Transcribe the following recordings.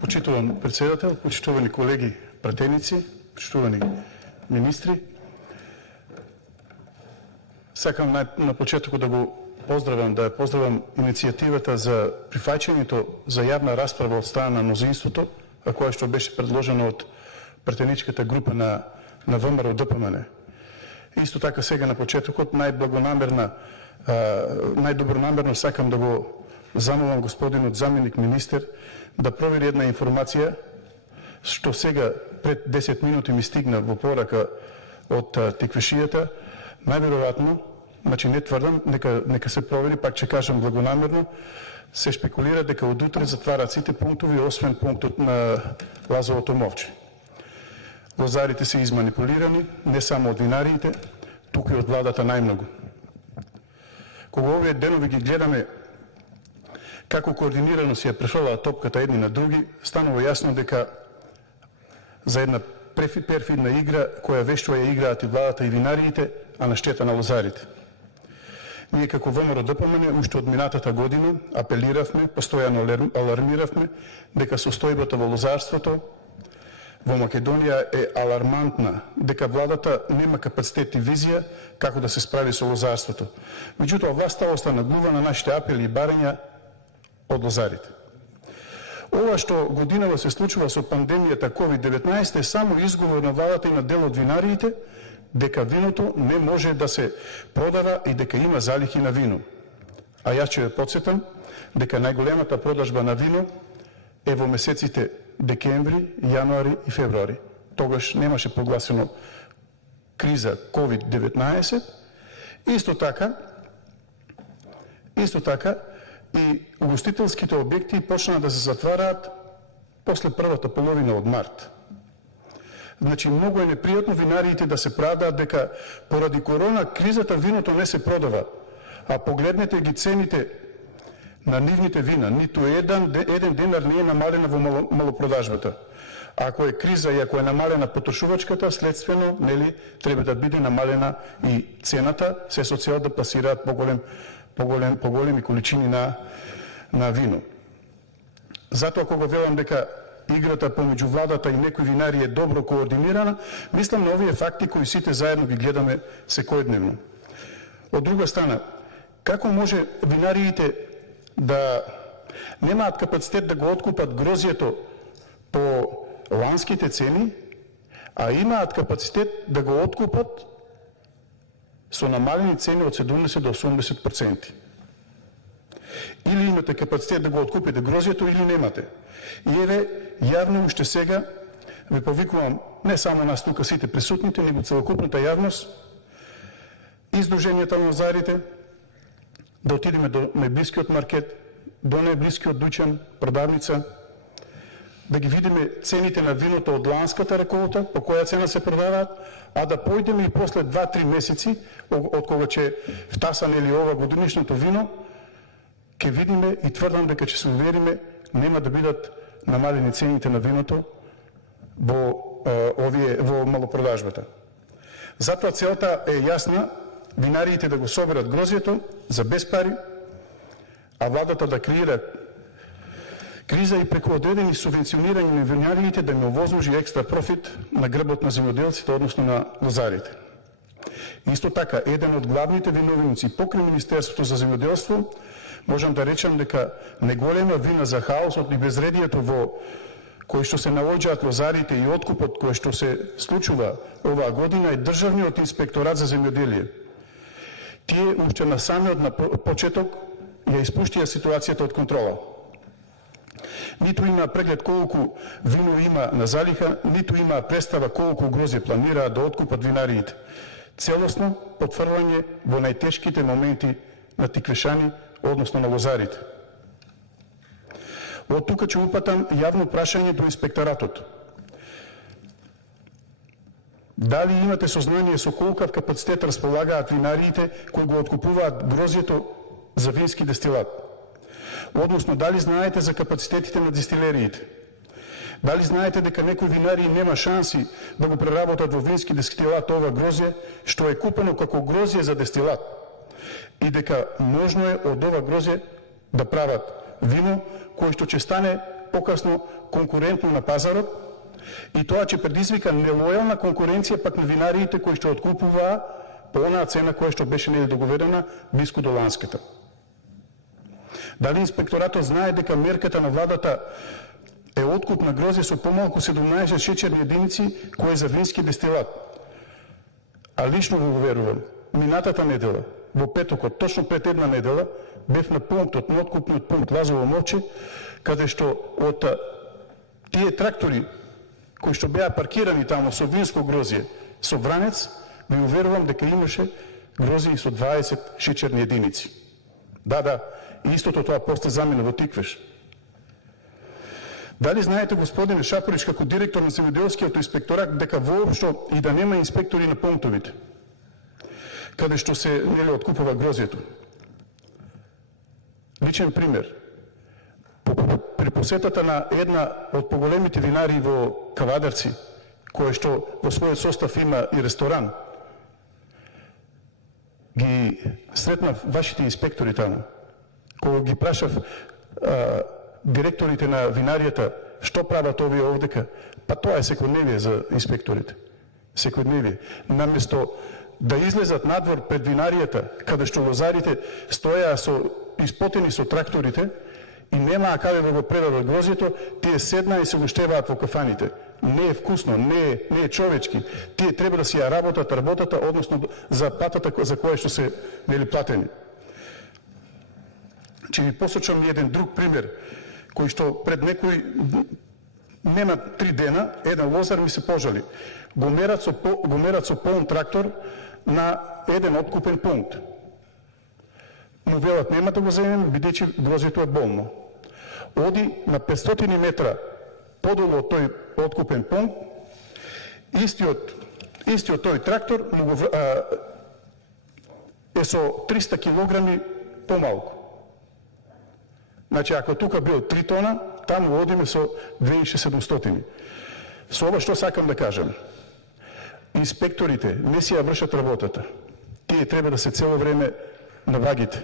Почитуван председател, почитувани колеги пратеници, почитувани министри, сакам на почетоку да поздравам иницијативата за прифаќањето за јавна расправа од страна на мнозинството, а која што беше предложена од пратеничката група на ВМРО ДПМН. Исто така сега на почетокот најдобронамерно сакам да го замолам господинот заменик министер да провери една информација што сега пред 10 минути ми стигна во порака од Теквешијата. Најверојатно, значи не тврдам, нека се провери, пак ќе кажам благонамерно, се шпекулира дека од утре затварат сите пунктови, освен пунктот на Лазовото Мовче. Лозарите се изманипулирани, не само од винариите, туку и од владата најмногу. Кога овие денови ги гледаме како координирано се ја префрлаат топката едни на други, станува јасно дека за една перфидна игра, која вещо ја играат и владата и винариите, а на штета на лозарите. Ние како ВМРО ДПМН уште од минатата година апелиравме, постојано алармиравме дека состојбата во лозарството во Македонија е алармантна, дека владата нема капацитет и визија како да се справи со лозарството. Меѓутоа, власта остана глува на нашите апели и барања од лозарите. Ова што годинава се случува со пандемијата COVID-19 е само изговор на владата и на дел од винариите дека виното не може да се продава и дека има залихи на вино. А јас ќе ве потсетам дека најголемата продажба на вино е во месеците декември, јануари и февруари. Тогаш немаше прогласено криза COVID-19. Исто така и угостителските објекти почнаа да се затвараат после првата половина од март. Значи, многу е непријатно винариите да се правдаат дека поради корона кризата виното не се продава, а погледнете ги цените на нивните вина, ниту еден денар не е намалена во малопродажбата. Ако е криза и ако е намалена потрошувачката, следствено, нели, треба да биде намалена и цената, се со цел да пласираат поголеми количини на вино. Затоа кога велам дека играта помеѓу владата и некои винари е добро координирана, мислам на овие факти кои сите заедно ги гледаме секојдневно. Од друга страна, како може винариите да немаат капацитет да го откупат грозјето по ланските цени, а имаат капацитет да го откупат со намалени цени од 70 до 80%. Или имате капацитет да го откупите грозјето, или немате. И еве, јавно уште сега ве повикувам не само нас тука сите присутните, него целокупната јавност, издруженијата на лозарите, да отидеме до најблискиот маркет, до најблискиот дуќан, продавница, да ги видиме цените на виното од ланската реколта, по која цена се продаваат, а да појдеме и после 2-3 месеци, од кога ќе втасане или ова годинишното вино, ќе видиме и тврдам дека ќе се увериме, нема да бидат намалени цените на виното во малопродажбата. Затоа целта е јасна, винариите да го соберат грозјето за без пари, а владата да креира криза и преку одредени субвенционирање на винариите да не овозможи екстра профит на грбот на земјоделците, односно на лозарите. Исто така, еден од главните виновници покрај Министерството за земјоделство, можам да речам дека неголема вина за хаосот и безредието во кој што се наоѓаат лозарите и откупот кој што се случува оваа година е Државниот инспекторат за земјоделие. Тие уште на самиот на почеток ја испуштија ситуацијата од контрола. Ниту има преглед колку вино има на залиха, ниту има представа колку грозје планираат да откупат винариите. Целосно потврдување во најтешките моменти на тиквешани, односно на лозарите. Од тука ќе упатам јавно прашање до инспекторатот. Дали имате сознание со колкав капацитет располагаат винариите кои го откупуваат грозјето за вински дестилат? Односно, дали знаете за капацитетите на дистилериите? Дали знаете дека некои винари нема шанси да го преработат во вински дестилат ова грозје, што е купено како грозје за дестилат? И дека можно е од ова грозје да прават вино, кое што ќе стане покасно конкурентно на пазарот и тоа ќе предизвика нелојална конкуренција пак на винариите кои што откупуваа по онаа цена која што беше нели договорена блиску до ланската. Дали инспекторатот знае дека мерката на владата е откуп на грозје со помалку 17 шеќерни единици кои е за вински дестилат? А лично го уверувам, минатата недела, во петокот, точно пред една недела, бев на пунктот, на откупниот пункт Лазово Мовче, каде што од тие трактори кои што беа паркирани таму со винско грозје, со вранец, ви уверувам дека имаше грозје и со 20 шеќерни единици. Да, истото тоа после замена во Тиквеш. Дали знаете, господине Шапорич, како директор на земјоделскиот инспекторат, дека воопшто и да нема инспектори на пунктовите, каде што се нели откупува грозјето? Личен пример. При посетата на една од поголемите винари во Кавадарци, кој што во својот состав има и ресторан, ги сретнав вашите инспектори таму. Кога ги прашав директорите на винаријата што прават овие овдека, па тоа е секојдневие за инспекторите. Секојдневие. Наместо да излезат надвор пред винаријата, каде што лозарите стојаа испотени со тракторите и немаа каде да го предадат грозјето, тие седнаа и се уштеваат во кафаните. Не е вкусно, не е човечки. Тие треба да си ја работата, односно за платата за која што се нели платени. Ќе ви посочам еден друг пример, кој што пред некој нема 3 дена, еден лозар ми се пожали. Го мерат со полн трактор на еден откупен пункт. Му велат нема да го земеме, бидејќи грозјето е болно. Оди на 500 метра подолу од тој откупен пункт, истиот тој трактор е со 300 килограми помалку. Значи, ако тука бил 3 тона, таму одиме со 2700. Со ова што сакам да кажам? Инспекторите не си ја вршат работата. Тие треба да се цело време на вагите,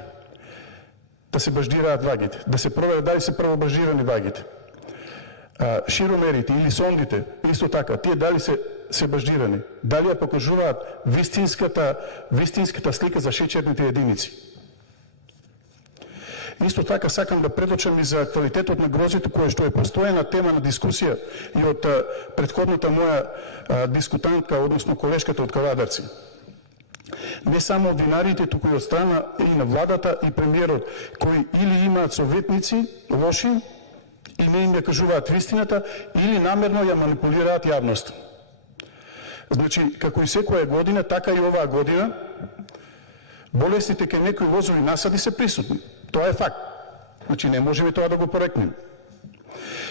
да се баждираат вагите, да се проверат дали се првобаждирани вагите. Широмерите или сондите, исто така, тие дали се баждирани, дали ја покажуваат вистинската слика за шеќерните единици. Исто така сакам да предочам и за квалитетот на грозјето, кое што е постојана тема на дискусија и од претходната моја дискутантка, односно колешката од Кавадарци. Не само од винариите, туку и од страна и на владата и премиерот, кои или имаат советници лоши и не им ја кажуваат вистината, или намерно ја манипулираат јавноста. Значи, како и секоја година, така и оваа година, болестите кај некои лозови насади се присутни. Тоа е факт. Значи, не можеме тоа да го порекнем.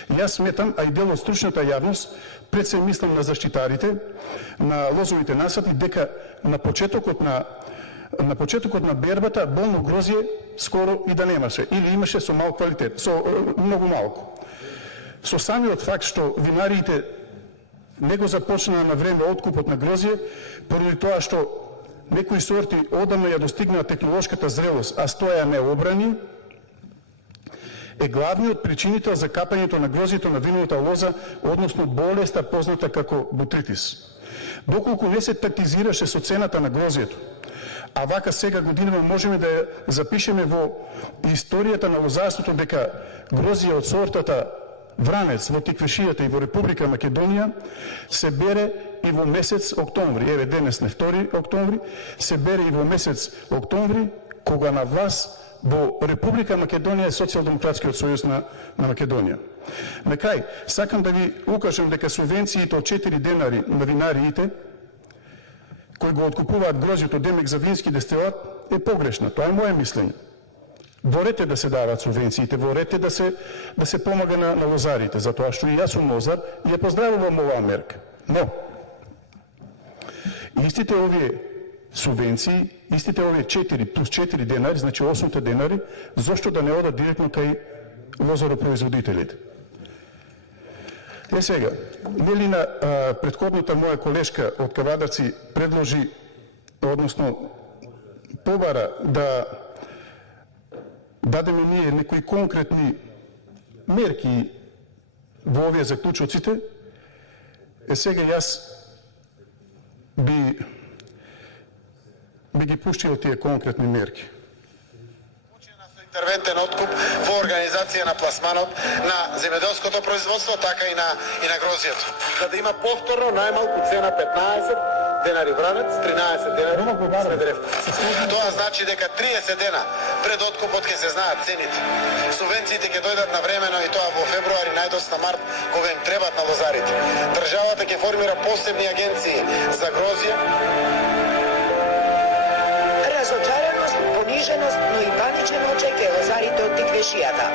Јас сметам, а и дел од стручната јавност, пред се мислам на заштитарите, на лозовите насади, дека на почетокот на бербата болно грозје скоро и да немаше, или имаше со мал квалитет, со многу малку. Со самиот факт што винариите не го започнаа на време откупот на грозје, поради тоа што некои сорти одамна ја достигнаа технолошката зрелост, а стоја необрани, е главниот причинител за капањето на грозјето на виновата лоза, односно болеста позната како бутритис. Доколку не се тактизираше со цената на грозјето, а вака сега годинава можеме да ја запишеме во историјата на лозарството дека грозје од сортата вранец во Тиквешијата и во Република Македонија се бере и во месец октомври, еве денес на 2 октомври, се бере и во месец октомври, кога на власт во Република Македонија е Социјалдемократскиот сојуз на Македонија. На крај, сакам да ви укажам дека субвенциите од 4 денари на винариите, кои го откупуваат грозјето демек за вински дестилат, е погрешна. Тоа е моје мислење. Ворете да се даваат субвенциите, ворете да се помага на лозарите, затоа што и јас сум лозар и ја поздравувам оваа мерка. Но, истите овие субвенции, истите овие 4 плюс 4 денари, значи 8 денари, зошто да не одат директно кај лозаропроизводителите? Сега, нели на претходната моја колешка од Кавадарци предложи, односно побара да дадеме ние некои конкретни мерки во овие заклучоците, сега јас би ги пуштил тие конкретни мерки. Интервентен откуп во организација на пласманот на земјоделското производство, така и на грозието. За да има повторно најмалку цена 15 денари бранец, 13 денари Смедеревка. Тоа значи дека 30 дена пред откупот ќе се знаат цените. Субвенциите ќе дојдат навремено и тоа во февруари, најдоста март, кога им требат на лозарите. Државата ќе формира посебни агенции за грозија. Разочараност, пониженост, но и паничен очеки лозарите од тиквешијата.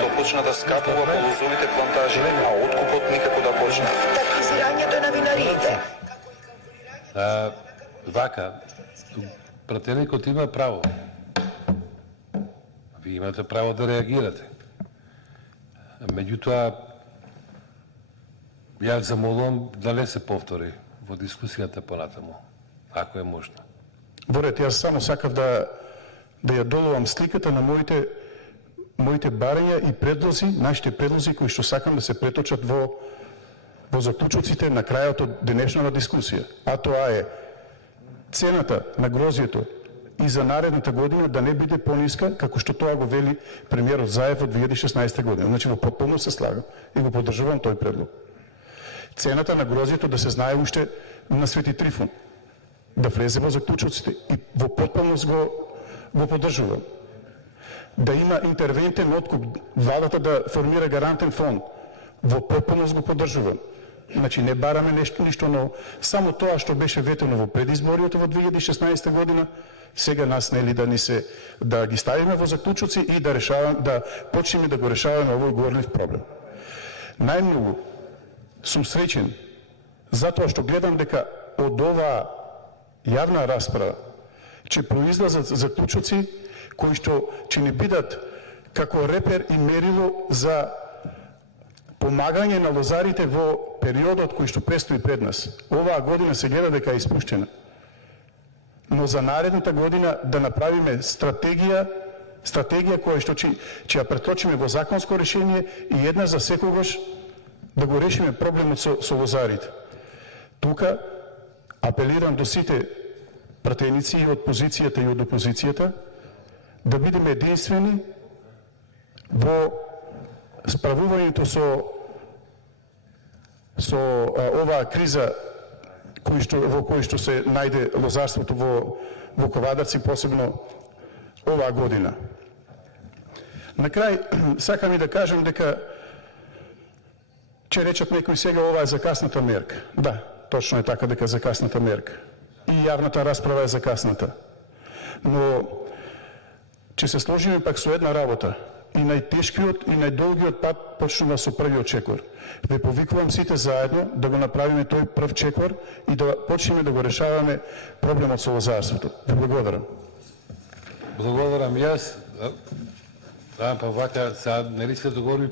Тоа почна да скапува по лозовите плантажи, а откупот никако да почне. Тактизирањето на винариите. Вака, пратеникот има право. Ви имате право да реагирате. Меѓутоа, ја замолувам да не се повтори во дискусијата понатаму, ако е можно. Во ред, јас само сакав да ја доловам сликата на моите барања и предлози, нашите предлози кои што сакам да се преточат во заклучоците на крајот од денешната дискусија. А тоа е цената на грозието и за наредната година да не биде пониска, како што тоа го вели премиерот Заев од 2016 година. Значи, во потполно се слагам и го поддржувам тој предлог. Цената на грозието да се знае уште на Свети Трифун, да влезе во заклучоците и во потполност го поддржувам. Да има интервентен откуп, владата да формира гарантен фонд, во потполност го поддржувам. Значи, не бараме ништо, но само тоа што беше ветено во предизборието во 2016 година, сега нас нели да ги ставиме во заклучоци и да почнеме да го решаваме овој горлив проблем. Најмногу сум среќен затоа што гледам дека од оваа јавна расправа ќе произлезат заклучоци кои што ќе не бидат како репер и мерило за помагање на лозарите во периодот кој што престои пред нас. Оваа година се гледа дека е испуштена. Но за наредната година да направиме стратегија која што ќе ја преточиме во законско решение и една за секогаш да го решиме проблемот со лозарите. Тука апелирам до сите пратеници и од позицијата и од опозицијата да бидеме единствени во справувањето со оваа криза во кој што се најде лозарството во Ковадарци, посебно оваа година. На крај, сакам и да кажам дека ќе речат некои сега ова е закасната мерка. Да, точно е така дека е закасната мерка. И јавната расправа е закасната. Но ќе се сложиме пак со една работа. И најтешкиот и најдолгиот пат почнува со првиот чекор. Ве повикувам сите заедно да го направиме тој прв чекор и да почнеме да го решаваме проблемот со лозарството. Ве благодарам. Благодарам јас. Па вака, сега нели се договорим